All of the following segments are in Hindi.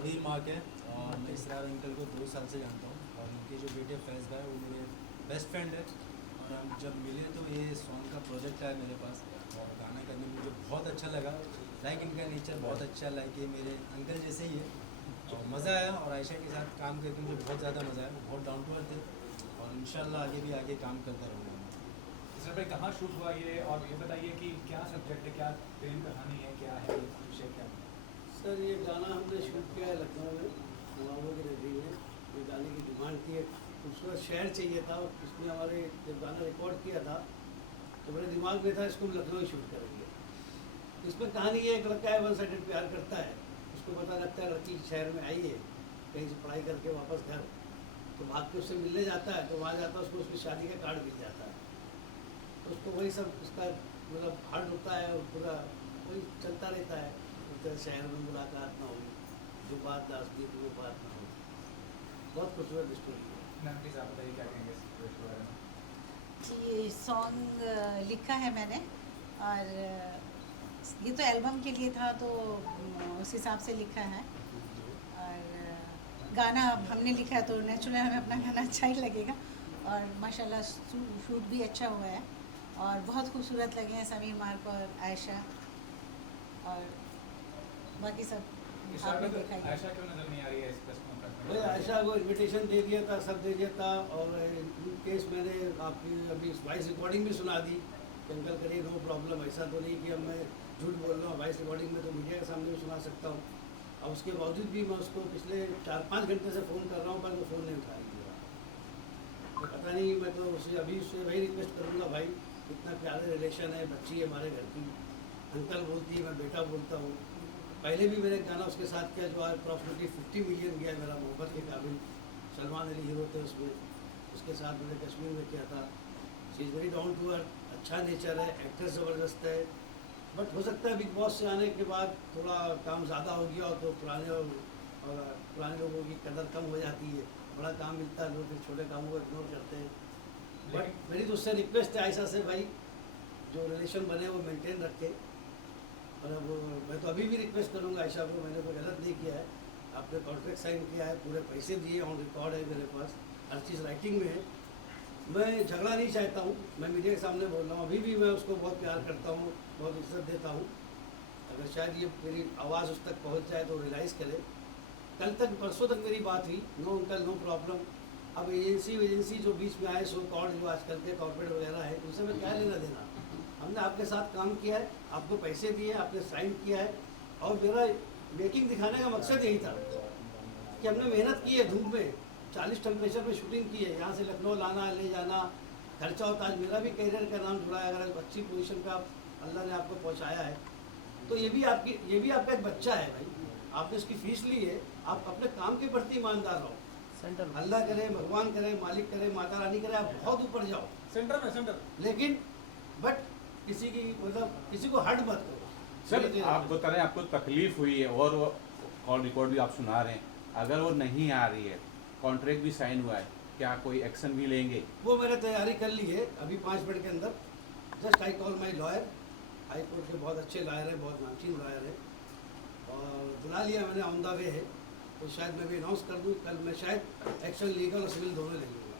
सबीर मार्क है और मैं इसरार अंकल को 2 साल से जानता हूँ और उनके जो बेटे फैज़ भाई वो मेरे बेस्ट फ्रेंड है। और हम जब मिले तो ये सॉन्ग का प्रोजेक्ट आया मेरे पास और गाना करने में मुझे बहुत अच्छा लगा। लाइक इनका नेचर बहुत अच्छा, लाइक ये मेरे अंकल जैसे ही है और मज़ा आया। और आयशा के साथ काम करके मुझे बहुत ज़्यादा मज़ा आया, बहुत डाउन टू अर्थ है और इंशाल्लाह आगे भी आगे काम करता रहूँगा। सर भाई कहाँ शूट हुआ ये, और ये बताइए कि क्या सब्जेक्ट है, क्या प्रेम कहानी है, क्या है विषय, क्या है? सर ये गाना हमने शूट किया है लखनऊ में, नवाबों की नगरी में। ये गाने की डिमांड थी, एक खूबसूरत शहर चाहिए था। इसमें हमारे जब गाना रिकॉर्ड किया था तो मेरे दिमाग में था इसको लखनऊ शूट करेंगे। इसमें कहानी ये, एक लड़का है वन साइडेड प्यार करता है, उसको पता लगता है लड़की शहर में आई है कहीं से पढ़ाई करके वापस घर, तो भाग के उससे मिलने जाता है। तो वहाँ जाता है, उसको उसकी शादी का कार्ड मिल जाता है। तो उसको वही सब उसका मतलब हार्ड होता है और पूरा वही चलता रहता है। तो शहर में मुलाकात ना हुई, जो बात दास की तो वो बात ना हुई। बहुत खूबसूरत स्टोरी है। मैम प्लीज़ आप बताइए क्या कहेंगे इस प्रोजेक्ट के बारे में? जी, ये सॉन्ग लिखा है मैंने और ये तो एल्बम के लिए था तो उस हिसाब से लिखा है। और गाना हमने लिखा है तो नेचुरल हमें अपना गाना अच्छा ही लगेगा। और माशाल्लाह शूट भी अच्छा हुआ है और बहुत खूबसूरत लगे हैं समीर मार्क और आयशा और बाकी सब इस आपने बार देखा ही है। आयशा क्यों नजर नहीं आ रही है इस प्रेस कॉन्फ्रेंस भाई में? आयशा को इनविटेशन दे दिया था, सब दे दिया था। और इन केस मैंने आपकी अभी वॉइस रिकॉर्डिंग भी सुना दी कि अंकल करिए नो प्रॉब्लम। ऐसा तो नहीं कि अब मैं झूठ बोल रहा हूँ, वॉइस रिकॉर्डिंग में तो मीडिया के सामने भी सुना सकता हूँ। और उसके बावजूद भी मैं उसको पिछले 4-5 घंटे से फ़ोन कर रहा हूँ पर वो फ़ोन नहीं उठा रही है। तो पता नहीं, मैं तो उसे अभी उससे वही रिक्वेस्ट करूँगा, भाई इतना प्यारे रिलेशन है, बच्ची है हमारे घर की, अंकल बोलती है, मैं बेटा बोलता हूँ। पहले भी मैंने गाना उसके साथ किया जो अप्रॉक्सिमेटली 50 मिलियन गया मेरा, मोहब्बत के काबिल। सलमान अली हीरो थे उसमें, उसके साथ मैंने कश्मीर में किया था। She is very down to earth, अच्छा नेचर है, एक्ट्रेस ज़बरदस्त है। बट हो सकता है बिग बॉस से आने के बाद थोड़ा काम ज़्यादा हो गया तो पुराने लोगों की कदर कम हो जाती है। बड़ा काम मिलता है, लोग फिर छोटे कामों को इग्नोर करते हैं। बट मेरी तो उससे रिक्वेस्ट है आयशा से, भाई जो रिलेशन बने वो मेंटेन रखे। और अब मैं तो अभी भी रिक्वेस्ट करूँगा आयशा को, मैंने कोई गलत नहीं किया है, आपने कॉन्ट्रैक्ट साइन किया है, पूरे पैसे दिए, ऑन रिकॉर्ड है मेरे पास, हर चीज़ राइटिंग में है। मैं झगड़ा नहीं चाहता हूँ, मैं मीडिया के सामने बोल रहा हूँ। अभी भी मैं उसको बहुत प्यार करता हूँ, बहुत इज्जत देता हूँ। अगर शायद ये मेरी आवाज़ उस तक पहुँच जाए तो रियलाइज़ करे। कल तक परसों तक मेरी बात हुई, नो अंकल नो प्रॉब्लम। अब एजेंसी जो बीच में आए, सो कॉल्ड जो आजकल के कॉर्पोरेट वगैरह है, उनसे मैं क्या लेना देना। हमने आपके साथ काम किया है, आपको पैसे दिए, आपने साइन किया है। और मेरा मेकिंग दिखाने का मकसद यही था कि हमने मेहनत की है, धूप में 40 टेम्परेचर में शूटिंग की है, यहाँ से लखनऊ लाना ले जाना खर्चा होता है। आज मेरा भी करियर का नाम जुड़ा है, अगर अच्छी पोजीशन का अल्लाह ने आपको पहुँचाया है तो ये भी आपका एक बच्चा है भाई, आपने उसकी फीस ली है, आप अपने काम के प्रति ईमानदार रहो। सेंटर अल्लाह करे, भगवान करे, मालिक करे, माता रानी करे, आप बहुत ऊपर जाओ, सेंटर लेकिन बट किसी की मतलब किसी को हर्ट मत करो। सर आप बता रहे हैं आपको तकलीफ हुई है और वो कॉल रिकॉर्ड भी आप सुना रहे हैं, अगर वो नहीं आ रही है, कॉन्ट्रैक्ट भी साइन हुआ है, क्या कोई एक्शन भी लेंगे? वो मैंने तैयारी कर ली है, अभी 5 मिनट के अंदर just I call my lawyer. High court के बहुत अच्छे लॉयर हैं, बहुत नामचीन लॉयर है, और बुला लिया मैंने, ऑन द वे है। तो शायद मैं भी अनाउंस कर दूँ, कल मैं शायद एक्शन लीगल और सिविल दोनों ले लूँगा।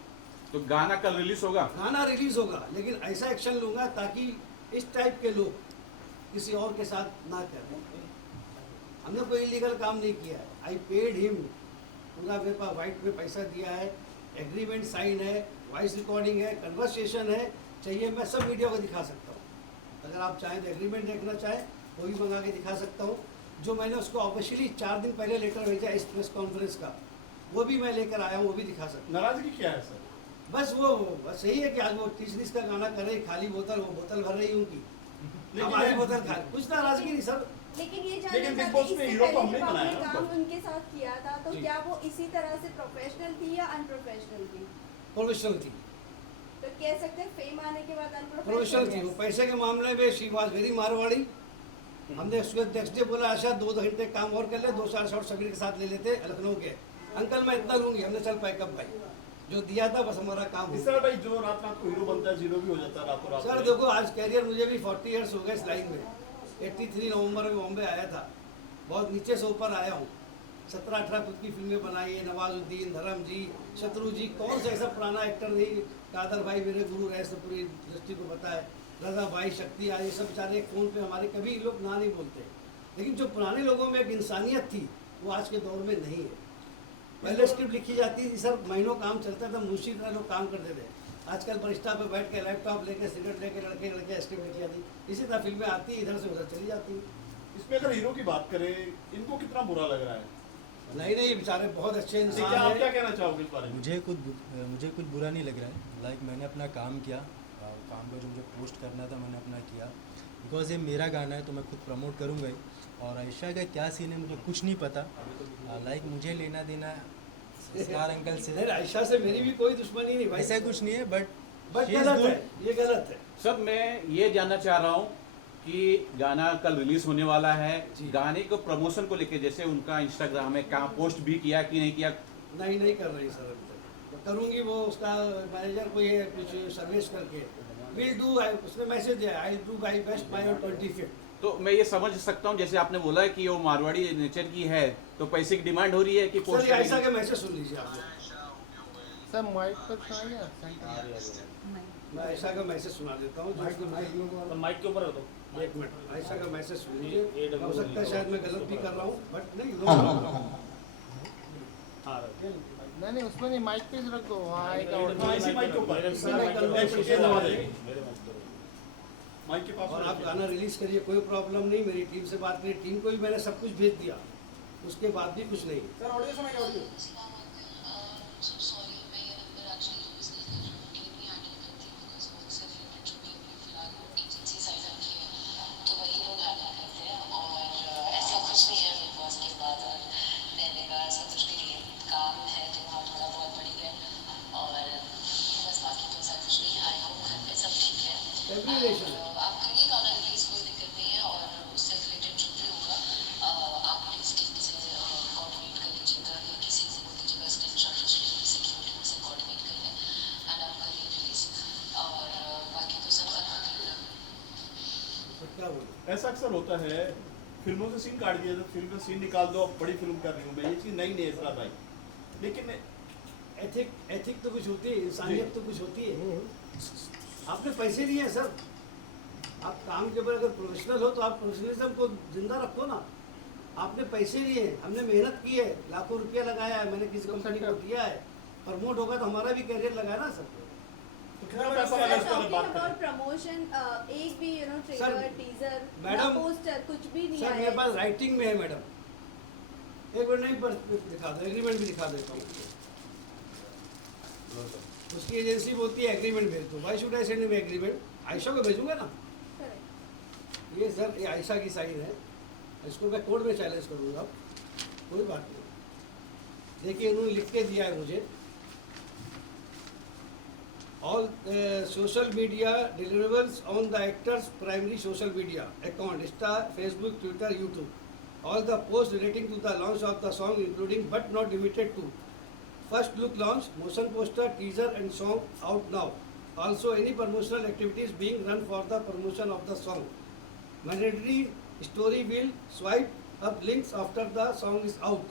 तो गाना कल रिलीज होगा? गाना रिलीज़ होगा, लेकिन ऐसा एक्शन लूँगा ताकि इस टाइप के लोग किसी और के साथ ना करें। हमने कोई इलीगल काम नहीं किया है। आई पेड हिम, पूरा मेरे पास वाइट में पैसा दिया है, एग्रीमेंट साइन है, वॉइस रिकॉर्डिंग है, कन्वर्सेशन है। चाहिए मैं सब मीडिया को दिखा सकता हूँ, अगर आप चाहें तो एग्रीमेंट देखना चाहें वो भी मंगा के दिखा सकता हूँ। जो मैंने उसको ऑफिशियली 4 दिन पहले लेटर भेजा इस प्रेस कॉन्फ्रेंस का, वो भी मैं लेकर आया हूँ, वो भी दिखा सकता हूँ। नाराजगी क्या है सर? बस वो बस यही है कि आज वो 30 का गाना कर रही, खाली बोतल, वो बोतल भर रही उनकी, हमारी बोतल खा, कुछ नाराजगी नहीं सर। लेकिन ये लेकिन जानना बिग चाहते बॉस हैं, में इससे हीरो तो पहले हमने जब बनाया आपने ना काम उनको। उनके साथ किया था तो जी। क्या वो इसी तरह से प्रोफेशनल थी या अनप्रोफेशनल थी? प्रोफेशनल थी, तो कह सकते हैं फेम आने के बाद प्रोफेशनल थी वो। पैसे के मामले में शी वॉज वेरी मारवाड़ी। हमने उसको नेक्स्ट डे बोला, आशा 2 घंटे काम और कर ले, 2-4 शॉट समीर के साथ ले लेते लखनऊ के। अंकल मैं इतना लूँगी, हमने चल पैकअप भाई, जो दिया था बस हमारा काम इस हो। तरह भाई जो रात रात को हीरो बनता है जीरो भी हो जाता है रातों रात सर में। देखो आज कैरियर मुझे भी 40 ईयर्स हो गए इस लाइन में। 83 नवंबर में बॉम्बे आया था, बहुत नीचे से ऊपर आया हूँ। 17-18 खुद की फिल्में बनाई है, नवाजुद्दीन, धर्म जी, शत्रु जी, कौन सा ऐसा पुराना एक्टर नहीं। कादर भाई मेरे गुरु रहे तो पूरी इंडस्ट्री को पता है, रजा भाई, शक्ति आज, ये सब बेचारे एक फ़ोन पे हमारे कभी लोग ना नहीं बोलते, लेकिन जो पुराने लोगों में एक इंसानियत थी वो आज के दौर में नहीं है। पहले स्क्रिप्ट लिखी जाती थी सर, महीनों काम चलता था, मुंशी तरह लोग काम करते थे। आजकल बरिस्टा पे बैठ के लैपटॉप लेके सिगरेट लेके लड़के स्क्रिप्ट लिखी जाती, इसी तरह फिल्में आती इधर से उधर चली जाती। इसमें अगर हीरो की बात करें, इनको कितना बुरा लग रहा है? नहीं बेचारे बहुत अच्छे लेकिन इंसान आप क्या हैं। कहना चाहोगे इस बारे में? मुझे कुछ बुरा नहीं लग रहा है। लाइक मैंने अपना काम किया, काम को जो मुझे पोस्ट करना था मैंने अपना किया, बिकॉज ये मेरा गाना है तो मैं खुद प्रमोट करूँगा ही। और आयशा का क्या सीन है मुझे कुछ नहीं पता। लाइक मुझे लेना देना संस्कार अंकल से, नहीं, आयशा से मेरी भी कोई दुश्मनी नहीं भाई, ऐसा कुछ नहीं है, बट गलत है, ये गलत है। सर मैं ये जानना चाह रहा हूँ कि गाना कल रिलीज होने वाला है, जी। गाने को प्रमोशन को लेके जैसे उनका इंस्टाग्राम में कहाँ पोस्ट भी किया कि नहीं किया? नहीं कर रही सर, अभी तक करूँगी। वो उसका मैनेजर कोई है कुछ सर्विस करके, विल डू, उसने मैसेज दिया, I do my best by 25th। तो मैं ये समझ सकता हूँ जैसे आपने बोला है कि वो मारवाड़ी नेचर की है तो पैसे की डिमांड हो रही है कि सर पोस्ट ये आयशा के मैसेज सुन लीजिए आप लोग। सर माइक पर सुनाइए। नहीं। मैं आयशा का मैसेज सुना देता हूँ। माइक के ऊपर रख दो। एक मिनट, आयशा का मैसेज सुन लीजिए। हो सकता है शायद मैं गलत भी कर रहा हूँ, बट नहीं नहीं उसमें नहीं, माइक पे रख दो, वहाँ आएगा हाँ, इसी माइक के ऊपर। माइक के पास और आप गाना रिलीज करिए, कोई प्रॉब्लम नहीं। मेरी टीम से बात करिए, टीम को भी मैंने सब कुछ भेज दिया, उसके बाद भी कुछ नहीं। सर ऑडियो सुनाइए, ऑडियो। एवरी क्या बोलूं? ऐसा अक्सर होता है, फिल्मों से सीन काट दिया, फिल्म का सीन निकाल दो, अब बड़ी फिल्म कर रही हूँ मैं, ये चीज़ नहीं है इसरा भाई। लेकिन एथिक तो कुछ होती है, इंसानियत तो कुछ होती है। आपने पैसे लिए हैं सर, आप काम के ऊपर अगर प्रोफेशनल हो तो आप प्रोफेशनलिज्म को जिंदा रखो ना। आपने पैसे लिए हैं, हमने मेहनत की है, लाखों रुपया लगाया है, मैंने किसी कंपनी को दिया है, प्रमोट होगा तो हमारा भी कैरियर लगाया ना सर। तो कितना पैसा लगा इस पर बात करें? प्रमोशन एक भी sir, trailer, teaser, madam, poster कुछ भी नहीं सर आया मेरे है। पास राइटिंग में है मैडम, एक बार नहीं पर दिखा दो, एग्रीमेंट भी दिखा देता हूँ। उसकी एजेंसी बोलती है एग्रीमेंट भेज दो। Why should I send him agreement? Ayesha को भेजूंगा ना। Correct. ये सर ये आयशा की साइन है, इसको मैं कोर्ट में चैलेंज करूँगा, कोई बात नहीं। देखिए इन्होंने लिख के दिया है मुझे, all social media deliverables on the actors primary social media account, Insta, Facebook, Twitter, YouTube, all the post relating to the launch of the song including but not limited to first look launch, motion poster, teaser and song out now. Also any promotional activities being run for the promotion of the song. Mandatory story will swipe up links after the song is out.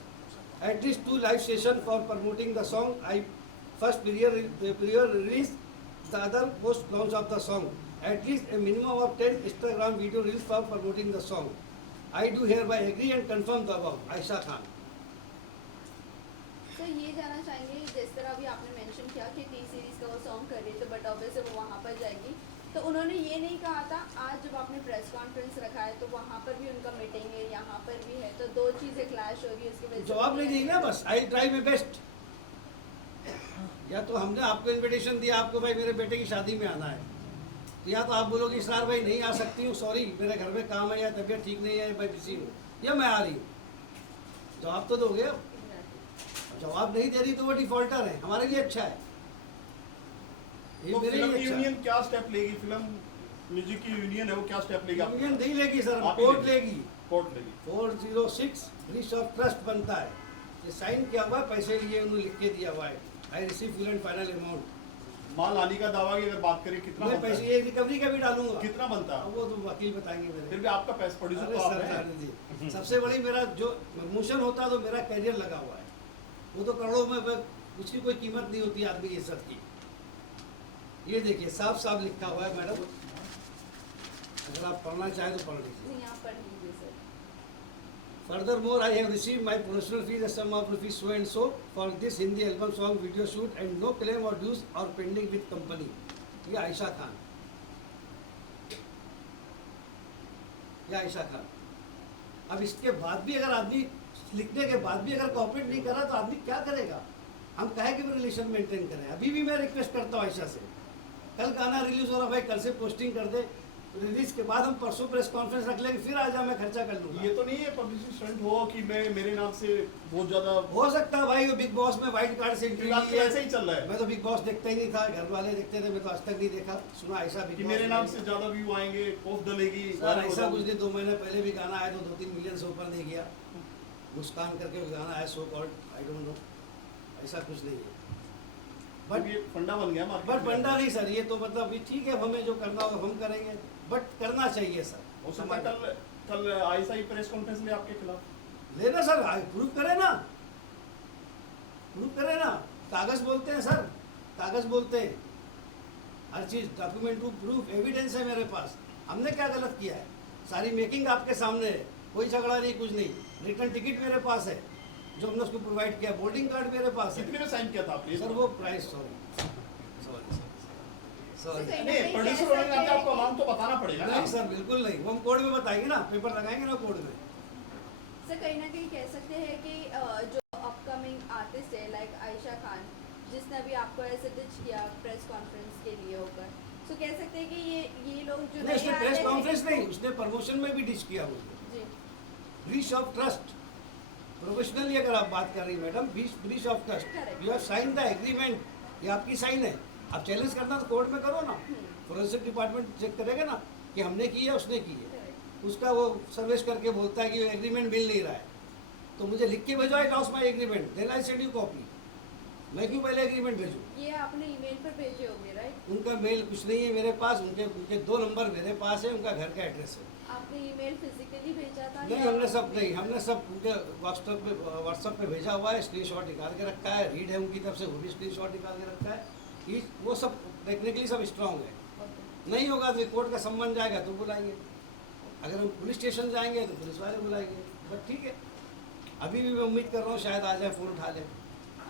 At least 2 live sessions for promoting the song. I first pre release, the other post launch of the song. At least a minimum of 10 Instagram video reels for promoting the song. I do hereby agree and confirm the above. Aisha Khan. तो ये जानना चाहेंगे, जिस तरह अभी आपने मेंशन किया कि टी सीरीज का वो सॉन्ग कर रही थी, बट ऑब्वियसली वो वहाँ पर जाएगी, तो उन्होंने ये नहीं कहा था आज जब आपने प्रेस कॉन्फ्रेंस रखा है तो वहाँ पर भी उनका मीटिंग है, यहाँ पर भी है, तो दो चीज़ें क्लैश हो रही है, उसकी वजह से जवाब नहीं देंगे ना, बस आई ट्राई माई बेस्ट। या तो हमने आपको इनविटेशन दिया, आपको भाई मेरे बेटे की शादी में आना है, तो या तो आप बोलोगे इसरार भाई नहीं आ सकती हूँ, सॉरी मेरे घर में काम है या तबीयत ठीक नहीं है, मैं बिजी हूँ, या मैं आ रही हूँ। जवाब तो दोगे अब। जवाब नहीं दे रही तो वो डिफॉल्टर है, हमारे लिए अच्छा है, ये तो मेरे फिल्म लिए अच्छा यूनियन है। क्या स्टेप लेगी? फिल्म म्यूजिक की यूनियन है, वो क्या स्टेप लेगी? यूनियन नहीं लेगी सर, आप ही कोर्ट लेगी। कोर्ट लेगी। 406 ब्रीच ऑफ ट्रस्ट बनता है, ये साइन किया हुआ है, पैसे लिए उन्होंने लिख के दिया हुआ है। I receive full and final amount. माल आने का दावा की अगर बात करें कितना मैं बनता पैसे है? ये रिकवरी का भी डालूंगा। कितना बनता है? अब वो तो वकील बताएंगे मेरे। फिर भी आपका पैसा प्रोड्यूसर अरे तो आप सर, हैं। जाने दीजिए। सबसे बड़ी मेरा जो प्रमोशन होता है तो मेरा करियर लगा हुआ है, वो तो करोड़ों में उसकी कोई कीमत नहीं होती आदमी की इज्जत की। ये देखिए साफ साफ लिखा हुआ है मैडम, अगर आप पढ़ना चाहें तो पढ़ लीजिए। यहाँ पढ़ लीजिए sir. Furthermore, I have received my professional fees as sum of rupees so and so for this Hindi album song video shoot and no claim or dues or pending with company. ये आयशा खान, ये आयशा खान। अब इसके बाद भी अगर आदमी लिखने के बाद भी अगर कॉपरेट नहीं कर रहा तो आदमी क्या करेगा? हम कहे कि रिलेशन मेंटेन करें। अभी भी मैं रिक्वेस्ट करता हूँ आयशा से, कल गाना रिलीज हो रहा भाई, कल से पोस्टिंग कर दे, रिलीज के बाद हम परसों प्रेस कॉन्फ्रेंस रख लेंगे, फिर आ जा, मैं खर्चा कर लूँगा। ये तो नहीं है पब्लिसिटी स्टंट हो कि मैं मेरे नाम से बहुत ज्यादा हो सकता है भाई, वो बिग बॉस में वाइट कार्ड से फिर इंटरव्यू आपके लिया। ऐसे ही चल रहा है मैं तो बिग बॉस देखता ही नहीं था, घर वाले देखते थे, मैं तो आज तक नहीं देखा। सुना ऐसा कि बिग मेरे बॉस नाम में- से ज्यादा व्यू आएंगे, पोस्ट डलेगी, सर वायरल हो ऐसा जाऊंगी। कुछ नहीं, 2 महीने पहले भी गाना आया तो 2-3 मिलियन से ऊपर नहीं गया। मुस्कान करके भी गाना आया, so called, I don't know, ऐसा कुछ नहीं है। बट ये फंडा बन गया मार्केट बट में। बंडा नहीं सर, ये तो मतलब अभी ठीक है, हमें जो करना होगा हम करेंगे, बट करना चाहिए सर। हो सकता है कल ऐसा ही प्रेस कॉन्फ्रेंस ले आपके खिलाफ। लेना सर, प्रूफ करें ना, प्रूफ करें ना, कागज बोलते हैं सर, कागज बोलते हैं, हर चीज़ डॉक्यूमेंट टू प्रूफ एविडेंस है मेरे पास। हमने क्या गलत किया है? सारी मेकिंग आपके सामने है, कोई झगड़ा नहीं, कुछ नहीं। रिटर्न टिकट मेरे पास है जो हमने उसको प्रोवाइड किया, बोर्डिंग कार्ड मेरे पास है। कितने में साइन किया था आपने? सर वो प्राइस, सॉरी सॉरी कहीं ना नहीं, कहीं प्रोड्यूसर कह होने के नाते सकते हैं आपको अमाउंट तो बताना पड़ेगा ना। नहीं सर, बिल्कुल नहीं, वो हम कोर्ट में बताएंगे ना, पेपर लगाएंगे ना कोर्ट में। सर कहीं ना कहीं कह सकते हैं कि जो अपकमिंग आर्टिस्ट है लाइक आयशा खान, जिसने अभी आपको ऐसे डिच किया प्रेस कॉन्फ्रेंस के लिए होकर, तो कह सकते हैं कि ये लोग जो नहीं, उसने नए प्रेस आते हैं- कॉन्फ्रेंस नहीं, उसने प्रमोशन में भी डिच किया मुझे। जी ब्रीच ऑफ ट्रस्ट, प्रोफेशनली अगर आप बात कर रही हैं madam, breach of trust, Correct. You have sign the agreement, ये आपकी साइन है। आप चैलेंज करना तो कोर्ट में करो ना, फोरेंसिक डिपार्टमेंट चेक करेगा ना कि हमने की है उसने की है। correct. उसका वो सर्विस करके बोलता है कि एग्रीमेंट मिल नहीं रहा है, तो मुझे लिख के भेजो, I lost my agreement, then I send you copy. मैं क्यों पहले एग्रीमेंट भेजूँ? ये आपने ईमेल पर भेजे होंगे राइट? उनका मेल कुछ नहीं है मेरे पास, उनके 2 नंबर मेरे पास है, उनका घर का एड्रेस है। आपने ईमेल फिजिकली भेजा था नहीं, हमने सब उनके व्हाट्सएप पे भेजा हुआ है, स्क्रीनशॉट निकाल के रखा है, रीड है उनकी तरफ से, वो भी स्क्रीनशॉट निकाल के रखा है। वो सब टेक्निकली सब स्ट्रांग है। नहीं होगा तो कोर्ट का सम्मान जाएगा तो बुलाएंगे, अगर हम पुलिस स्टेशन जाएंगे तो पुलिस वाले बुलाएंगे। बट ठीक है, अभी भी मैं उम्मीद कर रहा हूँ शायद आ जाए, फ़ोन उठा ले।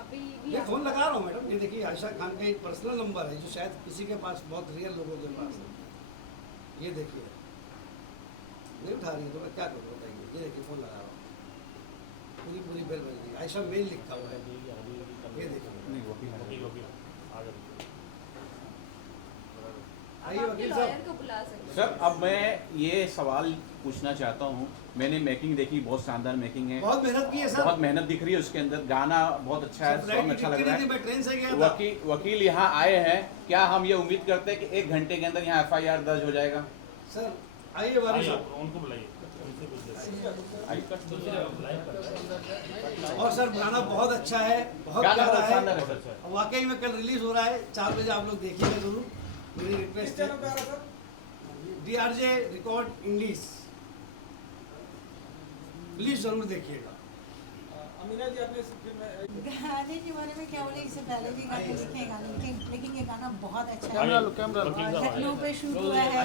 अभी भी ये फ़ोन लगा रहा हूँ मैडम, ये देखिए आयशा खान का एक पर्सनल नंबर है जो शायद किसी के पास, बहुत रियल लोगों के पास है। ये देखिए, नहीं उठा रही है तो मैं क्या करूँ बताइए। ये देखिए फ़ोन लगा रहा हूँ, पूरी बेल बज रही है, आयशा मेल लिखा हुआ है, ये देखिए। नहीं वकील आप आइए आपके वकील लॉयर साहब। को बुला सकते हैं। सर अब मैं ये सवाल पूछना चाहता हूँ, मैंने मेकिंग देखी, बहुत शानदार मेकिंग है, बहुत मेहनत की है सर, बहुत मेहनत दिख रही है उसके अंदर, गाना बहुत अच्छा है, फ्लाइट सॉन्ग की अच्छा लग टिकट रहा नहीं थी, है। मैं ट्रेन से गया था। वकील यहाँ आए हैं, क्या हम ये उम्मीद करते हैं कि 1 घंटे के अंदर यहाँ FIR दर्ज हो जाएगा? सर आइए वाली साहब। उनको बुलाइए। और सर गाना बहुत अच्छा है, बहुत गाना प्यारा बहुत है, शानदार है सर। और वाकई में कल रिलीज हो रहा है, 4 बजे आप लोग देखिएगा जरूर, मेरी रिक्वेस्ट है। DRJ रिकॉर्ड इंग्लिश, प्लीज जरूर देखिएगा। अमीना जी आपने फिल्म गाने के बारे में क्या बोले, इससे पहले भी गाने लिखे गाने लिखे, लेकिन ये गाना बहुत अच्छा है। कैमरा लो, कैमरा लो। और लखनऊ पे शूट हुआ है,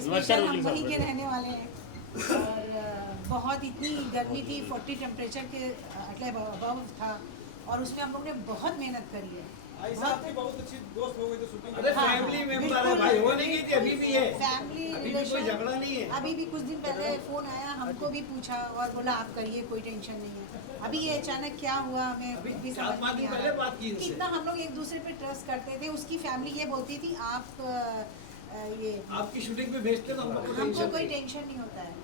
स्पेशल हम वहीं के रहने वाले हैं। और बहुत इतनी गर्मी थी, 40 टेम्परेचर के अबव था, और उसमें हम लोग ने बहुत मेहनत करी है। आयशा आपकी बहुत अच्छी दोस्त हो गई तो शूटिंग अरे हाँ, फैमिली मेंबर है बिल्कुल। भाई, वो नहीं की थी, अभी भी है, फैमिली अभी भी कोई रिलेशन। झगड़ा नहीं है। अभी भी कुछ दिन पहले फ़ोन आया, हमको भी पूछा और बोला आप करिए, कोई टेंशन नहीं है। अभी ये अचानक क्या हुआ हमें अभी कुछ भी 4-5 समझ नहीं दिन आ पहले बात की रहा। इनसे। कितना हम लोग एक दूसरे पे ट्रस्ट करते थे। उसकी फैमिली ये बोलती थी आप ये आपकी शूटिंग पे भेजते तो हमको कोई हमको टेंशन कोई नहीं। टेंशन नहीं होता है,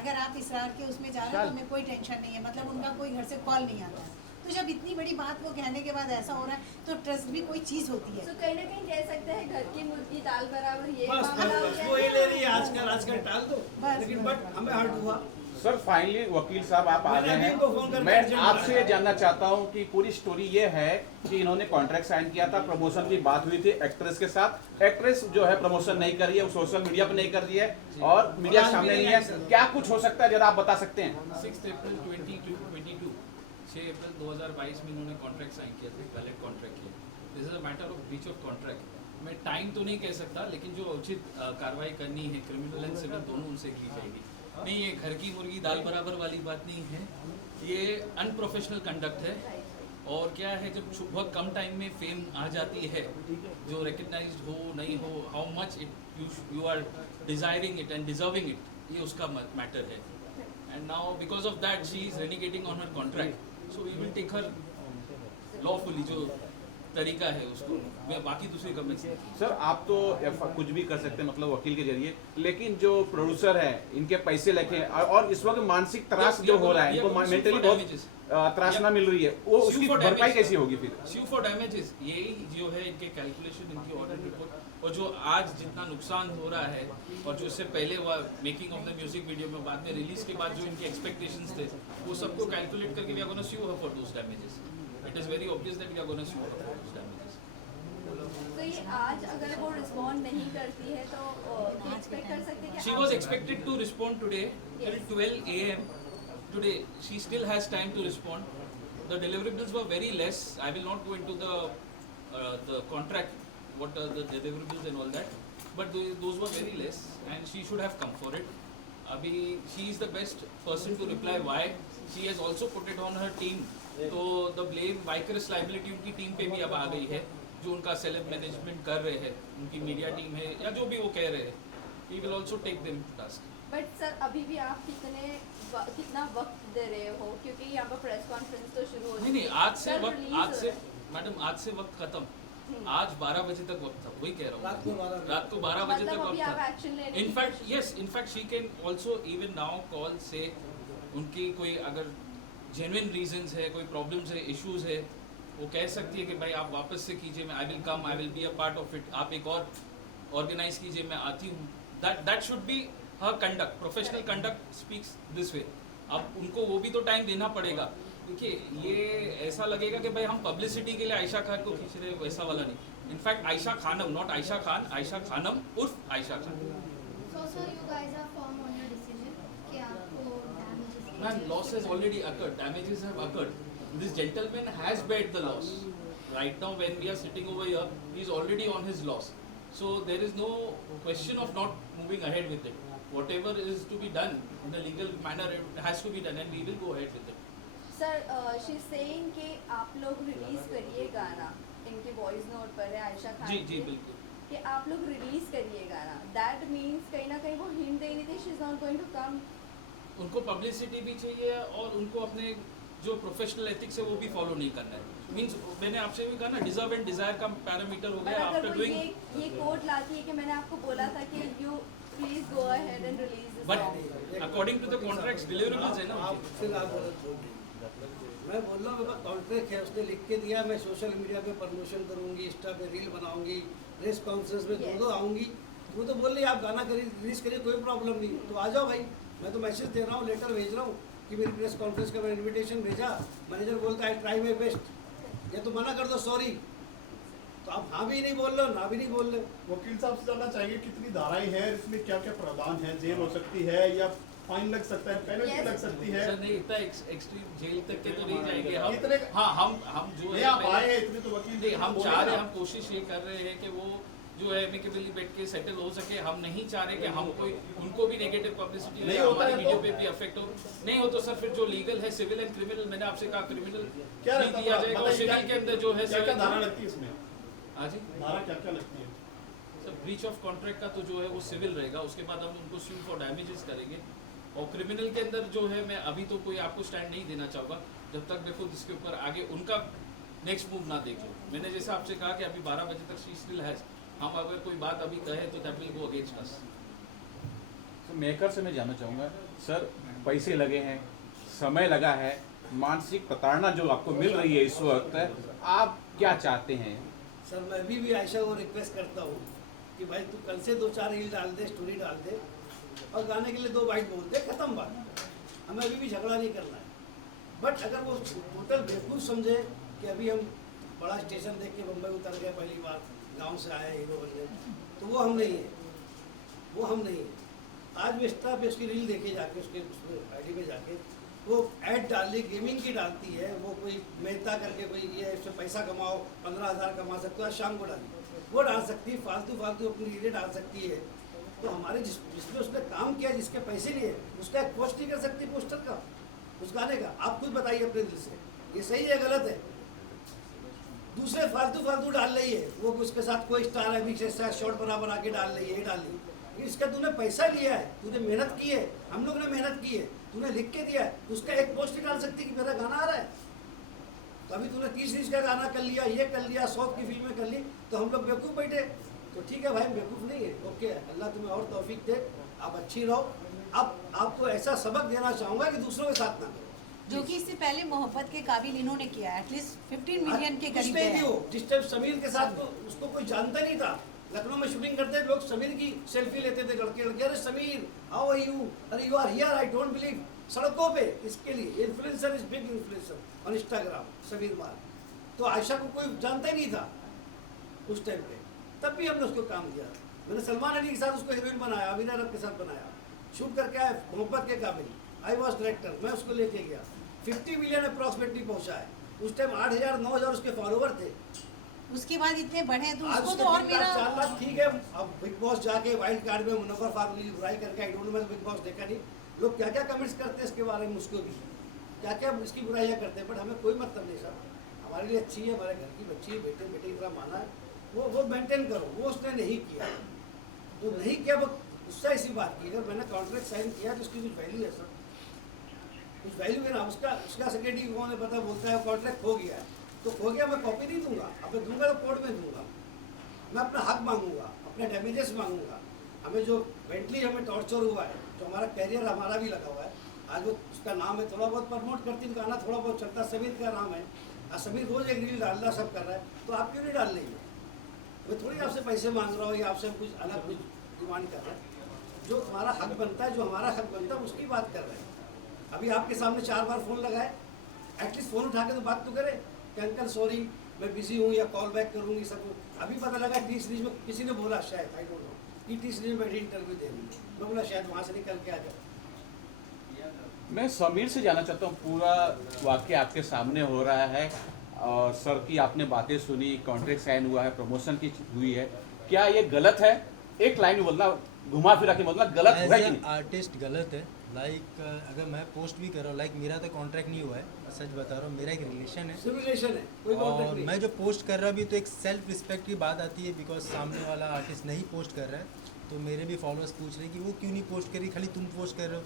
अगर आप इसरार के उसमें जा रहे हैं तो हमें कोई टेंशन नहीं है, मतलब उनका कोई घर से कॉल नहीं आता है। तो जब इतनी बड़ी बात वो कहने के बाद ऐसा हो रहा है तो ट्रस्ट भी कोई चीज़ होती है। तो कहीं ना कहीं कह सकते हैं घर की मुर्गी दाल बराबर, ये बस मामला हो बस गया वो ये है। ले रही है आजकल टाल दो, बस, लेकिन बस, बट हमें हर्ट हुआ, सर फाइनली वकील साहब आप आ मैंने गए अभी इनको फोन हैं। करके मैं urgent आपसे बुलाया। जानना चाहता हूं कि पूरी स्टोरी ये है कि इन्होंने कॉन्ट्रैक्ट साइन किया था, प्रमोशन की बात हुई थी एक्ट्रेस के साथ, एक्ट्रेस जो है प्रमोशन नहीं कर रही है, वो सोशल मीडिया पर नहीं कर रही है और मीडिया के सामने नहीं है, क्या कुछ हो सकता है जरा आप बता सकते हैं? 6 अप्रैल 2022 6 अप्रैल 2022 में इन्होंने कॉन्ट्रैक्ट साइन किया था, वैलिड कॉन्ट्रैक्ट किया। This is a matter of breach of contract. मैं टाइम तो नहीं कह सकता, लेकिन जो उचित कार्रवाई करनी है क्रिमिनल एंड सिविल दोनों उनसे की जाएगी। नहीं, ये घर की मुर्गी दाल बराबर वाली बात नहीं है, ये अनप्रोफेशनल कंडक्ट है। और क्या है, जब बहुत कम टाइम में फेम आ जाती है, जो रिकग्नाइज्ड हो नहीं हो, how much it you are desiring it and deserving it, ये उसका मैटर है। And now because of that she is reneging on her contract, so we will take her lawfully, जो तरीका है उसको। मैं बाकी दूसरी कमेंट्स सर आप तो कुछ भी कर सकते हैं मतलब वकील के जरिए, लेकिन जो प्रोड्यूसर है इनके पैसे लेके और इस वक्त मानसिक त्रास जो हो रहा है, इनको मेंटली बहुत त्रासना मिल रही है, वो उसकी भरपाई कैसी होगी फिर? स्यू फॉर डैमेजेस, यही जो है इनके कैलकुलेशन, इनकी ऑडिट रिपोर्ट, और जो आज जितना नुकसान हो रहा है और जो इससे पहले making of the music video में बाद में रिलीज के बाद जो इनके एक्सपेक्टेशंस थे, वो सबको कैलकुलेट करके we are gonna sue her for those damages. It is very obvious that we are gonna sue her for those damages. तो ये आज अगर वो रिस्पॉन्ड नहीं करती है तो क्या एक्सपेक्ट कर सकते हैं कि She was expected to respond today till 12 a.m. Today she still has time to respond. The deliverables were very less. I will not go into the contract, what are the deliverables and all that. But those were very less, and she should have come for it. Abhi she is the best person to reply why. She has also put it on her team. तो the blame vicarious liability उनकी टीम पे भी अब आ गई है, जो उनका सेलेब मैनेजमेंट कर रहे हैं, उनकी मीडिया टीम है या जो भी वो कह रहे हैं, we will also take them to task. But sir अभी भी आप कितना वक्त दे रहे हो, क्योंकि यहाँ पर प्रेस कॉन्फ्रेंस तो शुरू हो नहीं, आज से सर, वक्त, release आज से हो रहा मैडम, आज से वक्त खत्म। आज 12 बजे तक वक्त था, वही कह रहा हूँ, रात को 12 बजे तक मतलब अभी वक्त आप था। एक्शन ले रहे हैं। In fact she can also even now call से, उनकी कोई अगर जेन्युइन रीजंस है, कोई प्रॉब्लम्स है, इश्यूज है, वो कह सकती है कि भाई आप वापस से कीजिए, मैं I will come, I will be a part of it, आप एक और ऑर्गेनाइज कीजिए, मैं आती हूँ। That should be her conduct, professional conduct speaks this way. अब उनको वो भी तो टाइम देना पड़ेगा। देखिए, ये ऐसा लगेगा कि भाई हम पब्लिसिटी के लिए आयशा खान को खींच रहे हैं, वैसा वाला नहीं। इनफैक्ट आयशा खानम, नॉट आयशा खान, आयशा खानम उर्फ Ayesha Khan. So you guys are firm on your decision कि आपको damages Man, loss has already occurred. Damages have occurred. This gentleman has paid the loss. Right now, when we are sitting over here, he is already on his loss. So there is no question of not moving ahead with it. Whatever is to be done in a legal manner, it has to be done, and we will go ahead with it. Sir she is saying कि आप लोग रिलीज करिए गाना, इनके वॉइस नोट पर है आयशा खान जी की, बिल्कुल। कि आप लोग रिलीज करिए गाना। दैट मीन्स कहीं ना कहीं वो हिंट दे रही थी she is not going to come. उनको पब्लिसिटी भी चाहिए और उनको अपने जो प्रोफेशनल एथिक्स है वो भी फॉलो नहीं करना है। मीन्स मैंने आपसे भी कहा ना, डिजर्व एंड डिजायर का पैरामीटर हो गया अगर आफ्टर वो डूइंग। ये कोड लाती है कि मैंने आपको बोला था कि you please go ahead and release this but song, according to the contracts deliverables है ना आप उनके। फिर आप मैं बोल रहा हूँ, मेरे पास कॉन्ट्रैक्ट है, उसने लिख के दिया, मैं सोशल मीडिया पे प्रमोशन करूँगी, इंस्टा पे रील बनाऊँगी, प्रेस कॉन्फ्रेंस में Yes. दो आऊँगी। वो तो बोल रही आप गाना करिए, रिलीज करिए, कोई प्रॉब्लम नहीं, तो आ जाओ भाई। मैं तो मैसेज दे रहा हूँ, लेटर भेज रहा हूँ कि मेरी प्रेस कॉन्फ्रेंस का मैं इन्विटेशन भेजा, मैनेजर बोलता है ट्राई माई बेस्ट, या तो मना कर दो सॉरी। तो आप हाँ भी नहीं बोल रहे हो, ना भी नहीं बोल रहे। वकील साहब से जानना चाहिए कितनी धाराएं हैं, इसमें क्या क्या प्रावधान है, जेल हो सकती है या फाइन लग सकता है, पेनल्टी Yes. लग सकती है? सर नहीं, इतना एक्सट्रीम जेल तक के तो नहीं जाएंगे हम। इतने- हाँ, हम जो ये है आप पहले- आए हैं इतने तो वकील नहीं, हम बोले चाह रहे ना। हैं, हम कोशिश ये कर रहे हैं कि वो जो है एमिकेबली बैठ के सेटल हो सके। हम नहीं चाह रहे कि हम कोई उनको भी नेगेटिव पब्लिसिटी नहीं होता हमारी है वीडियो तो? पे भी अफेक्ट हो। नहीं हो तो सर फिर जो लीगल है, सिविल एंड क्रिमिनल, मैंने आपसे कहा क्रिमिनल क्या भी रहता किया है? जाएगा और बताइए सिविल क्या- के अंदर जो है क्या क्या civil- धारा लगती है इसमें? हाँ जी धारा क्या क्या लगती है? सर, ब्रीच ऑफ कॉन्ट्रैक्ट का तो जो है वो सिविल रहेगा, उसके बाद हम उनको स्यू फॉर डैमेजेस करेंगे। और क्रिमिनल के अंदर जो है मैं अभी तो कोई आपको स्टैंड नहीं देना चाहूँगा जब तक देखो इसके ऊपर आगे उनका नेक्स्ट मूव ना देख लो। मैंने जैसे आपसे कहा कि अभी 12 बजे तक शी स्टिल हैज, हम अगर कोई बात अभी कहे तो that will go against us. तो मेकर से मैं जानना चाहूँगा सर, पैसे लगे हैं, समय लगा है, मानसिक प्रताड़ना जो आपको मिल रही है इस वक्त, आप क्या चाहते हैं? सर मैं भी आयशा को रिक्वेस्ट करता हूँ कि भाई तू कल से 2-4 रील डाल दे, स्टोरी डाल दे और गाने के लिए 2 बाइट बोल दे, खत्म बात। हमें अभी भी झगड़ा नहीं करना है। बट अगर वो टोटल बेवकूफ़ समझे कि अभी हम बड़ा स्टेशन देख के बम्बई उतर गए पहली बार, गांव से आए हीरो बनने, तो वो हम नहीं है, वो हम नहीं है। आज भी इंस्टा पे उसकी रील देखी जाके, उसके आईडी में जाके वो ऐड डाल ली, गेमिंग की डालती है, वो कोई मेहता करके कोई ये इससे पैसा कमाओ, 15,000 कमा सकते हो, आज शाम को डाली, वो डाल सकती है, फालतू अपनी रीलें डाल सकती है। तो हमारे जिसमें उसने काम किया, जिसके पैसे लिए, उसका एक पोस्ट नहीं कर सकती पोस्टर का, उस गाने का। आप खुद बताइए अपने दिल से, ये सही है गलत है? दूसरे फालतू डाल रही है, वो उसके साथ कोई स्टार है, बीच से शॉर्ट बना के डाल रही है, ये डाल रही है। इसका तूने पैसा लिया है, तूने मेहनत की है, हम लोग ने मेहनत की है, तूने लिख के दिया है, तो उसका एक पोस्ट ही डाल सकती कि मेरा गाना आ रहा है। तो अभी तूने 30 का गाना कर लिया, ये कर लिया, 100 की फिल्में कर ली, तो हम लोग बेवकूफ़ बैठे। तो ठीक है भाई, बेवकूफ़ नहीं है, ओके, अल्लाह तुम्हें और तौफीक दे, आप अच्छी रहो। अब आपको ऐसा सबक देना चाहूँगा कि दूसरों के साथ ना करो, जो कि इससे पहले मोहब्बत के काबिल इन्होंने किया, एटलीस्ट 15 मिलियन के करीब उसमें है। थी वो, जिस टाइम समीर के साथ तो उसको कोई जानता नहीं था। लखनऊ में शूटिंग करते लोग समीर की सेल्फी लेते थे, लड़के, अरे समीर हाउ आर यू, अरे you are here, I don't believe. सड़कों पे इसके लिए influencer is big influencer on Instagram, Sameer मार। तो आयशा को कोई जानता ही नहीं था उस टाइम पे, तब भी हमने उसको काम किया। मैंने सलमान अली के साथ उसको हीरोइन बनाया, अभिनय रब के साथ बनाया, शूट करके आया मोहब्बत के काबिल, आई वॉज डायरेक्टर, मैं उसको लेके गया। 50 मिलियन अप्रॉक्सीमेटली पहुंचा है। उस टाइम 8,000 9,000 उसके फॉलोवर थे। उसके बाद इतने बढ़े तो आज उसको उसके तो और 3 मेरा लाख 4 लाख ठीक है। अब बिग बॉस जाके वाइल्ड कार्ड में मुनव्वर फारूकी की बुराई करके, आई डोंट नो, मैंने बिग बॉस देखा नहीं, लोग क्या क्या कमेंट्स करते हैं इसके बारे में, उसको भी क्या क्या इसकी बुराइयाँ करते हैं, बट हमें कोई मतलब नहीं सर। हमारे लिए अच्छी है, हमारे घर की बच्ची है, बेटे की तरह माना है, वो मेंटेन करो। वो उसने नहीं किया, तो नहीं किया, वो उससे ऐसी बात की। अगर मैंने कॉन्ट्रैक्ट साइन किया तो उसकी कुछ वैल्यू है सर, कुछ वैल्यू है ना। उसका सेक्रेटरी कौन है पता, बोलता है कॉन्ट्रैक्ट हो गया है, तो हो गया, मैं कॉपी नहीं दूंगा, अब मैं दूंगा तो कोर्ट में दूंगा, मैं अपना हक मांगूंगा, अपने डैमेजेस मांगूंगा। हमें जो मेंटली हमें टॉर्चर हुआ है, जो हमारा कैरियर हमारा भी लगा हुआ है, आज वो उसका नाम है, थोड़ा बहुत प्रमोट करती, गाना थोड़ा बहुत चलता, समीर का नाम है, आज समीर रोज एक रील डाल रहा, सब कर रहा है, तो आप क्यों नहीं डाल रही है? मैं थोड़ी आपसे पैसे मांग रहा हूँ या आपसे कुछ अलग कुछ डिमांड कर रहा है। जो तुम्हारा हक बनता है, जो हमारा हक बनता है, उसकी बात कर रहे हैं। अभी आपके सामने 4 बार फ़ोन लगाए, एटलीस्ट फ़ोन उठा के तो बात तो करे कि अंकल सॉरी मैं बिजी हूँ या कॉल बैक करूँगी सब। अभी पता लगा टी सीरीज में किसी ने बोला, शायद आई डोंट नो, कि टी सीरीज में बैठी इंटरव्यू दे रही है, मैं बोला शायद वहाँ से निकल के आ जाए। मैं समीर से जानना चाहता हूँ, पूरा वाक्य आपके सामने हो रहा है और सर की आपने बातें सुनी, कॉन्ट्रैक्ट साइन हुआ है, प्रमोशन की हुई है, क्या ये गलत है? एक लाइन में बोलना, घुमा फिरा के बोलना, गलत है कि नहीं? आर्टिस्ट गलत है। लाइक अगर मैं पोस्ट भी कर रहा हूँ, लाइक मेरा तो कॉन्ट्रैक्ट नहीं हुआ है, सच बता रहा हूँ, मेरा एक रिलेशन है, सिर्फ रिलेशन है, कोई और कॉन्ट्रैक्ट नहीं। मैं जो पोस्ट कर रहा हूँ अभी तो एक सेल्फ रिस्पेक्ट की बात आती है, बिकॉज सामने वाला आर्टिस्ट नहीं पोस्ट कर रहा है, तो मेरे भी फॉलोअर्स पूछ रहे हैं कि वो क्यों नहीं पोस्ट करी, खाली तुम पोस्ट कर रहे हो।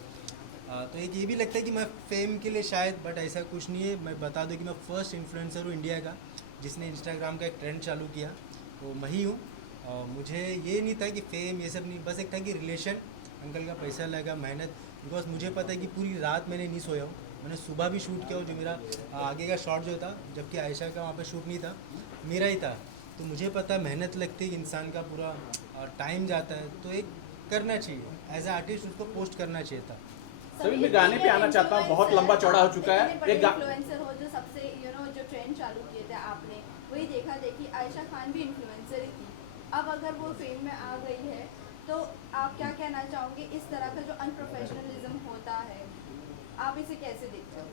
तो एक ये भी लगता है कि मैं फेम के लिए शायद, बट ऐसा कुछ नहीं है। मैं बता दूं कि मैं फर्स्ट इन्फ्लुएंसर हूँ इंडिया का जिसने इंस्टाग्राम का एक ट्रेंड चालू किया, तो मैं ही हूँ। मुझे ये नहीं था कि फेम ये सब नहीं, बस एक था कि रिलेशन, अंकल का पैसा लगा, मेहनत, बिकॉज मुझे पता है कि पूरी रात मैंने नहीं सोया हूँ, मैंने सुबह भी शूट किया हो, जो मेरा आगे का शॉट जो था, जबकि आयशा का वहाँ पे शूट नहीं था, मेरा ही था। तो मुझे पता मेहनत लगती है, इंसान का पूरा टाइम जाता है, तो एक करना चाहिए, एज ए आर्टिस्ट उसको पोस्ट करना चाहिए था। सभी मैं गाने पे आना चाहता हूँ, बहुत लंबा चौड़ा हो चुका है। एक इन्फ्लुएंसर हो जो सबसे जो ट्रेंड चालू किए थे आपने, वही देखा देखी आयशा खान भी इन्फ्लुएंसर ही थी। अब अगर वो फेम में आ गई है, तो आप क्या कहना चाहोगे इस तरह का जो अनप्रोफेशनलिज्म होता है, आप इसे कैसे देखते हो?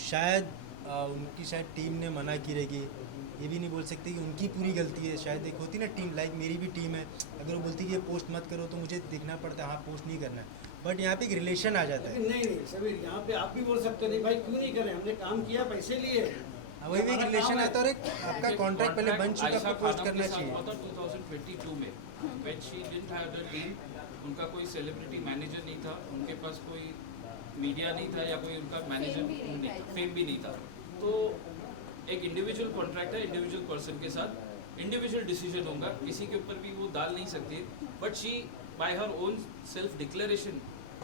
शायद उनकी शायद टीम ने मना की रहेगी, ये भी नहीं बोल सकते कि उनकी पूरी गलती है। शायद एक होती ना टीम, लाइक मेरी भी टीम है, अगर वो बोलती कि ये पोस्ट मत करो तो मुझे दिखना पड़ता है हाँ पोस्ट नहीं करना है, बट यहाँ पे एक रिलेशन आ जाता है। नहीं समीर, यहाँ पे आप भी बोल सकते नहीं भाई क्यों नहीं करें, हमने काम किया, पैसे लिए, वही भी एक रिलेशन आता है और एक आपका कॉन्ट्रैक्ट पहले बन चुका, आपको पोस्ट करना चाहिए। 2022 में when she didn't have the team, उनका कोई सेलिब्रिटी मैनेजर नहीं था, उनके पास कोई मीडिया नहीं था या कोई उनका मैनेजर फेम भी नहीं था, तो एक इंडिविजुअल कॉन्ट्रैक्ट है, इंडिविजुअल पर्सन के साथ इंडिविजुअल डिसीजन होगा, किसी के ऊपर भी वो डाल नहीं सकती। But she bye her own self declaration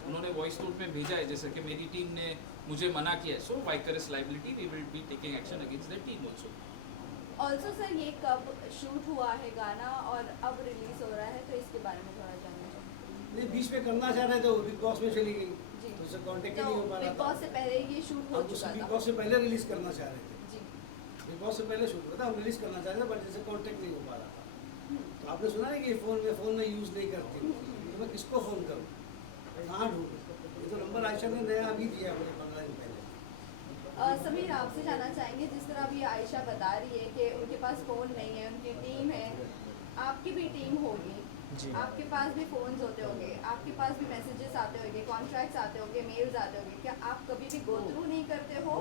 उन्होंने वॉइस नोट में भेजा है, जैसे कि मेरी टीम ने मुझे मना किया है, so vicarious liability we will be taking action against the team also. Also sir, ये कब शूट हुआ है गाना और अब रिलीज हो रहा है, तो इसके बारे में थोड़ा जानना चाहूँगी। नहीं बीच में करना चाह रहे थे, वो बिग बॉस में चली गई, जी। तो उससे कॉन्टेक्ट तो नहीं हो पा बिग रहा बॉस था। से पहले ये शूट हो अब उसको चुका बिग था बॉस से पहले रिलीज करना चाह रहे थे, जी। बिग बॉस से पहले शूट हुआ था, हम रिलीज करना चाह रहे थे, बट जैसे कॉन्टेक्ट नहीं हो पा रहा था। तो आपने सुना है कि फ़ोन में यूज़ नहीं करती, तो मैं किसको फ़ोन करूँ, कहाँ ढूँढूँ? ये तो नंबर आयशा ने नया अभी दिया मुझे 15 दिन पहले। समीर आपसे जानना चाहेंगे, जिस तरह अभी आयशा बता रही है कि उनके पास फ़ोन नहीं है, उनकी टीम है, आपकी भी टीम होगी, जी। आपके पास भी फ़ोन्स होते होंगे, आपके पास भी मैसेजेस आते होंगे, कॉन्ट्रैक्ट्स आते होंगे, मेल्स आते होंगे, क्या आप कभी भी गो थ्रू नहीं करते हो,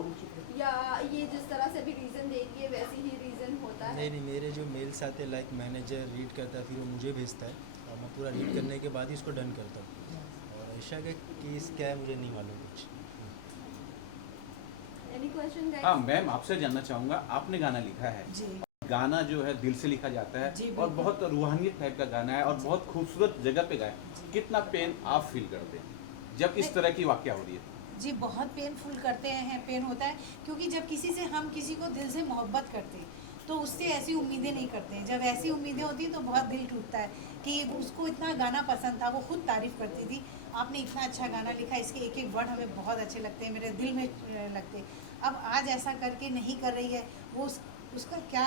या ये जिस तरह से अभी रीज़न दे रही है वैसे ही रीज़न होता है? नहीं नहीं, मेरे जो मेल्स आते हैं लाइक मैनेजर रीड करता है, फिर वो मुझे भेजता है और मैं पूरा रीड करने के बाद ही उसको डन करता हूँ। और आयशा का केस क्या है मुझे नहीं मालूम कुछ। Any question guys? हाँ मैम, आपसे जानना चाहूँगा, आपने गाना लिखा है, जी गाना जो है दिल से लिखा जाता है जी, और बिल्कुल। बहुत रूहानियत टाइप का गाना है और बहुत खूबसूरत जगह पे गाया। कितना पेन आप फील करते हैं जब इस तरह की वाकया हो रही है? जी बहुत पेनफुल करते हैं, पेन होता है, क्योंकि जब किसी से हम किसी को दिल से मोहब्बत करते हैं तो उससे ऐसी उम्मीदें नहीं करते हैं। जब ऐसी उम्मीदें होती हैं तो बहुत दिल टूटता है कि उसको इतना गाना पसंद था, वो खुद तारीफ़ करती थी, आपने इतना अच्छा गाना लिखा, इसके एक एक वर्ड हमें बहुत अच्छे लगते हैं, मेरे दिल में लगते हैं। अब आज ऐसा करके नहीं कर रही है, वो उसका क्या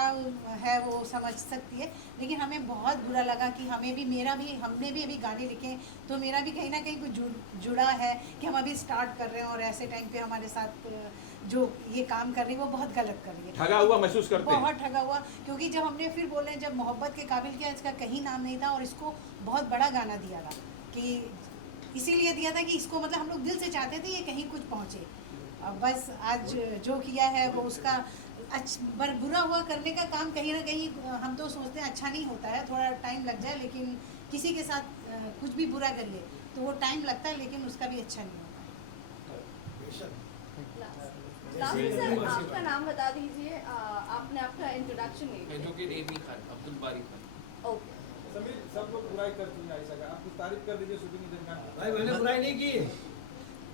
है वो समझ सकती है, लेकिन हमें बहुत बुरा लगा कि हमने भी अभी गाने लिखे हैं, तो मेरा भी कहीं ना कहीं कुछ जुड़ा है कि हम अभी स्टार्ट कर रहे हैं और ऐसे टाइम पे हमारे साथ जो ये काम कर रही है वो बहुत गलत कर रही है। ठगा हुआ महसूस करते हैं? बहुत ठगा हुआ, क्योंकि जब हमने फिर बोले, जब मोहब्बत के काबिल किया, इसका कहीं नाम नहीं था और इसको बहुत बड़ा गाना दिया था, कि इसीलिए दिया था कि इसको मतलब हम लोग दिल से चाहते थे ये कहीं कुछ पहुँचे। अब बस आज जो किया है वो उसका बुरा हुआ करने का काम कहीं ना कहीं हम तो सोचते हैं अच्छा नहीं होता है, थोड़ा टाइम लग जाए, लेकिन किसी के साथ कुछ भी बुरा करिए तो वो टाइम लगता है, लेकिन उसका भी अच्छा नहीं होता। लास्ट सर आपका नाम बता दीजिए, आपने आपका इंट्रोडक्शन नहीं दिया। एडवोकेट एबी खान, अब्दुल बारी खान। ओके समीर, सब लोग बुराई कर चुके हैं आयशा का, आप कुछ तारीफ कर दीजिए शूटिंग के दरमियान। भाई मैंने बुराई नहीं की,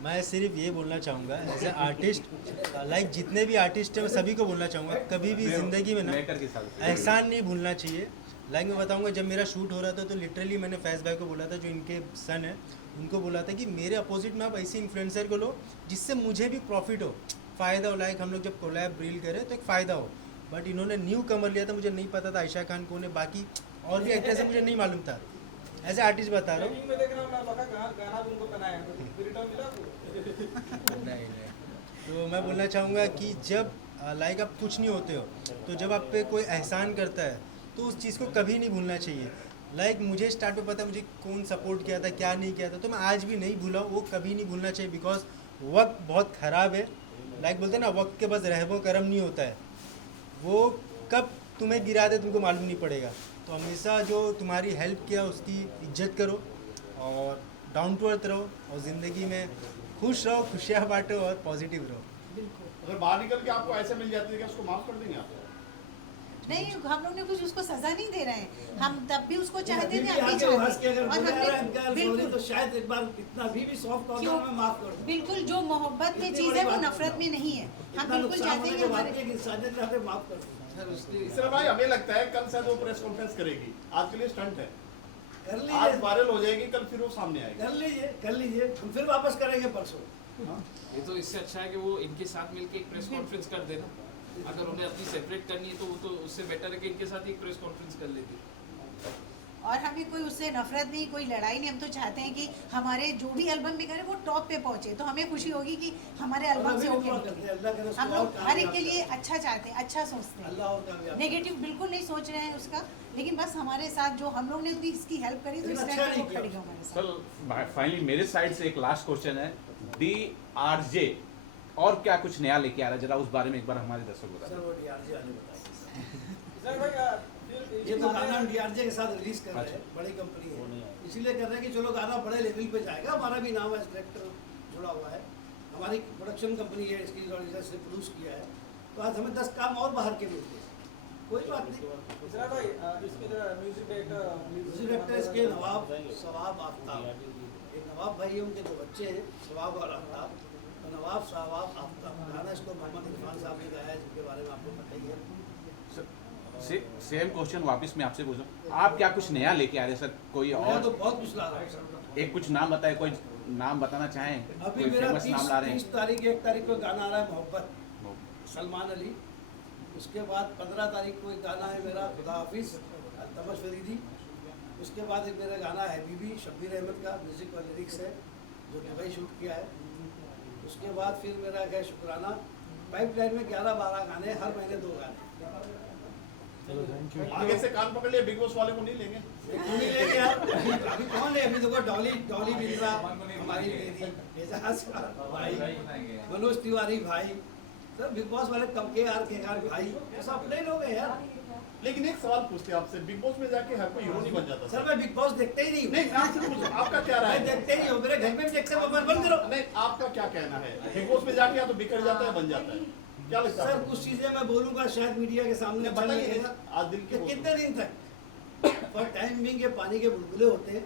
मैं सिर्फ ये बोलना चाहूँगा एज ए आर्टिस्ट, लाइक जितने भी आर्टिस्ट हैं मैं सभी को बोलना चाहूँगा, कभी भी ज़िंदगी में ना मेकर के साथ एहसान नहीं भूलना चाहिए। लाइक मैं बताऊँगा, जब मेरा शूट हो रहा था तो लिटरली मैंने फैज़ भाई को बोला था, जो इनके सन है, उनको बोला था कि मेरे अपोजिट में आप ऐसे इन्फ्लुएंसर को लो जिससे मुझे भी प्रॉफिट हो, फ़ायदा हो। लाइक हम लोग जब कोलैब रील करें तो एक फ़ायदा हो, बट इन्होंने न्यू कमर लिया था, मुझे नहीं पता था आयशा खान कौन है, बाकी और भी एक्टर्स है मुझे नहीं मालूम था, एज ए आर्टिस्ट बता रहा हूँ। ट्रेनिंग में देख रहा हूँ मैं, लगा गाना भी उनको पहनाया है, तो रिटर्न मिला आपको? नहीं नहीं, तो मैं बोलना चाहूँगा कि जब लाइक आप कुछ नहीं होते हो, तो जब आप पे कोई एहसान करता है तो उस चीज़ को कभी नहीं भूलना चाहिए। लाइक मुझे स्टार्ट में पता मुझे कौन सपोर्ट किया था, क्या नहीं किया था, तो मैं आज भी नहीं भूला, वो कभी नहीं भूलना चाहिए, बिकॉज वक्त बहुत ख़राब है। लाइक बोलते हैं ना, वक्त के बस रहबो करम नहीं होता है, वो कब तुम्हें गिरा दे तुमको मालूम नहीं पड़ेगा। तो हमेशा जो तुम्हारी हेल्प किया उसकी इज्जत करो और डाउन टू अर्थ रहो और ज़िंदगी में खुश रहो, खुशियाँ बांटो और पॉजिटिव रहो। अगर बाहर निकल के आपको ऐसे मिल जाती है कि उसको माफ कर देंगे आप? नहीं, हम लोग ने कुछ उसको सजा नहीं दे रहे हैं, हम तब भी उसको चाहते थे, अभी अभी आगे हंस के चाहते अगर और बोले हमने अंकल सॉरी, बिल्कुल तो शायद एक बार इतना भी सॉफ्ट क्यों? कॉर्नर में माफ कर दूं। बिल्कुल जो मोहब्बत में इतनी चीज़ बड़ी है वो बात नफरत नहीं। में नहीं है, हम इतना बिल्कुल नुकसान चाहते हैं होने कि के बाद हमारे भी एक इंसानियत ने हमें माफ कर दूं। इसरा भाई, हमें लगता है कल शायद वो प्रेस कॉन्फ्रेंस करेगी, आज के लिए स्टंट है, कर आज लीजिए, वायरल हो जाएगी, कल फिर वो सामने आएगी। कर लीजिए, हम फिर वापस करेंगे परसों। ये तो इससे अच्छा है कि वो इनके साथ मिलके एक प्रेस कॉन्फ्रेंस कर देना। अगर उन्हें अपनी सेपरेट करनी है तो वो तो उससे बेटर है कि इनके साथ एक प्रेस कॉन्फ्रेंस कर लेती। और हमें कोई उससे नफरत नहीं, कोई लड़ाई नहीं, हम तो चाहते हैं कि हमारे जो भी एल्बम भी करें वो टॉप पे पहुंचे, तो हमें खुशी होगी कि हमारे एल्बम से होके निकले। हम लोग हर एक के लिए अच्छा चाहते हैं, अच्छा सोचते हैं, नेगेटिव बिल्कुल नहीं सोच रहे हैं उसका, लेकिन बस हमारे साथ जो हम लोग ने भी इसकी हेल्प करी तो इस लेकिन टाइम अच्छा पे वो नहीं खड़ी किया। हो हमारे साथ। सर फाइनली मेरे साइड से एक लास्ट क्वेश्चन है, डी आरजे और क्या कुछ नया लेके आ रहा है, जरा उस बारे में एक बार हमारे दर्शक बता सर दें। वो डीआरजे वाले बताइए। सर भाई ये तो गाना हम डीआरजे के साथ रिलीज कर रहे हैं, बड़ी कंपनी है, इसीलिए कर रहे हैं कि चलो गाना बड़े लेवल पे जाएगा, हमारा भी नाम है, डायरेक्टर जुड़ा हुआ है, हमारी प्रोडक्शन कंपनी है, इसकी से प्रोड्यूस किया है, तो आज हमें 10 काम और बाहर के मिलते हैं, कोई बात नहीं। इसरा भाई, इसकी म्यूजिक डायरेक्टर म्यूजिक डायरेक्टर इसके नवाब सवाब आफ्ताब, एक नवाब भाई है, उनके 2 बच्चे हैं, सवाब और आफ्ताब, तो नवाब सवाब आफ्ताब गाना इसको मोहम्मद इरफान साहब ने गाया है, जिनके बारे में आपको पता ही है। सेम क्वेश्चन वापस मैं आपसे पूछूं, आप क्या कुछ नया लेके आ रहे सर? कोई मैं और तो बहुत कुछ ला रहा हूँ सर। एक कुछ नाम बताए, कोई नाम बताना चाहें? अभी कोई मेरा फेमस नाम ला रहे 30 हैं? तारीख 1 तारीख को गाना आ रहा है मोहब्बत, सलमान अली। उसके बाद 15 तारीख को एक गाना है मेरा खुदा हाफिज, तमश फरीदी। उसके बाद एक मेरा गाना है बीबी, शब्बीर अहमद का म्यूज़िक और लिरिक्स है, जो दुबई शूट किया है। उसके बाद फिर मेरा है शुक्राना। पाइपलाइन में 11-12 गाने, हर महीने 2 गाने। आगे से कान पकड़ लिया, बिग बॉस वाले को नहीं लेंगे। क्यों नहीं लेंगे यार? अभी कौन ले? अभी देखो डॉली बिंद्रा हमारी लेडी, एजाज भाई, मनोज तिवारी भाई, सर बिग बॉस वाले कब के आर भाई, ये सब अपने लोग हैं यार। लेकिन एक सवाल पूछते हैं आपसे, बिग बॉस में जाके हर कोई हीरो नहीं बन जाता सर मैं बिग बॉस देखते ही नहीं हूँ। नहीं, मैं आपसे पूछूं, आपका क्या राय मैं है? देखते ही नहीं हूँ, मेरे घर में भी देखते हैं, बंद करो। नहीं, आपका क्या कहना है? बिग बॉस में जाके या तो बिगड़ जाता है, बन जाता है, क्या लगता है? सर कुछ चीजें मैं बोलूंगा शायद मीडिया के सामने अच्छा बताइए, लगेगा आज दिन कि की कितने दिन तक पर टाइम बिंग के पानी के बुलबुले होते हैं,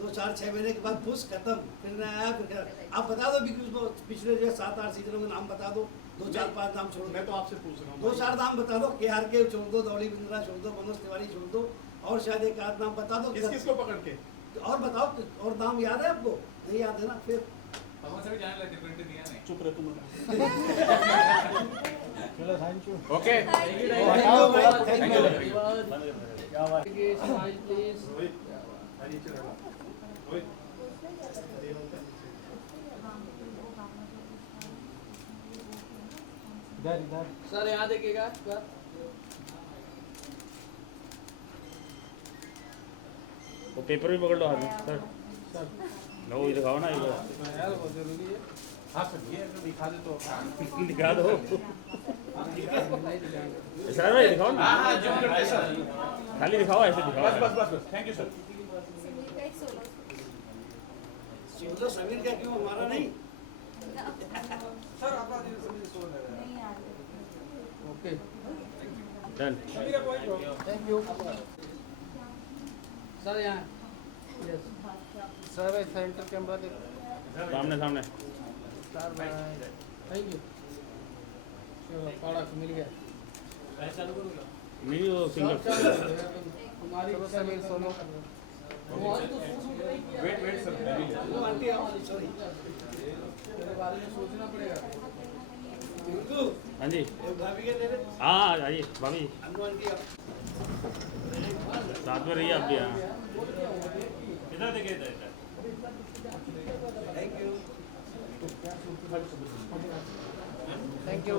2, 4, 6 महीने के बाद फुस खत्म, फिर नया आया फिर क्या? आप बता दो बिग बॉस पिछले जो 7-8 सीजनों के नाम बता दो, 2, 4, 5 नाम छोड़ मैं दो, तो आपसे पूछ रहा हूँ 2, 4 नाम बता दो, KR के छोड़ दो, डॉली बिंद्रा छोड़ दो, मनोज तिवारी छोड़ दो, और शायद एक आध नाम बता दो। किस को पकड़ के? और बताओ, और नाम याद है आपको? नहीं याद है ना? फिर भगवान से भी जाने लगे, प्रिंट दिया नहीं। चुप रहे तुम। ओके, थैंक यू भाई, थैंक यू। रोहित, नीचे रखो। रोहित, सर यहाँ देखिएगा सर। वो पेपर भी पकड़ लो हाथ में सर। लो ये दिखाओ ना, ये यार वो जरूरी है। हाँ सर, ये अगर दिखा दे तो दिखा दो नहीं दिखाएंगे। सर भाई दिखाओ ना, हाँ हाँ, जो करते सर, खाली दिखाओ, ऐसे दिखाओ। बस, थैंक यू सर। सिंगिंग का एक सोलो सोलो समीर का क्यों, हमारा नहीं? सर आपका दिल से सोल है। Okay done. Thank you sir यहाँ यस सर। सेंटर कैमरा देख। सामने सामने। Thank you. चलो प्रोडक्ट मिल गया। नहीं वो सिंगल। तुम्हारी समीर सोलो। वेट सर, वो आंटी आओ, सॉरी। तेरे बारे में सोचना पड़ेगा। बिल्कुल। हाँ जी, एक भाभी के दे दे, हाँ आइए भाभी, अनु आंटी आओ। साथ में रहिए आप भी। हाँ इधर देखिए, इधर थैंक यू। Thank you.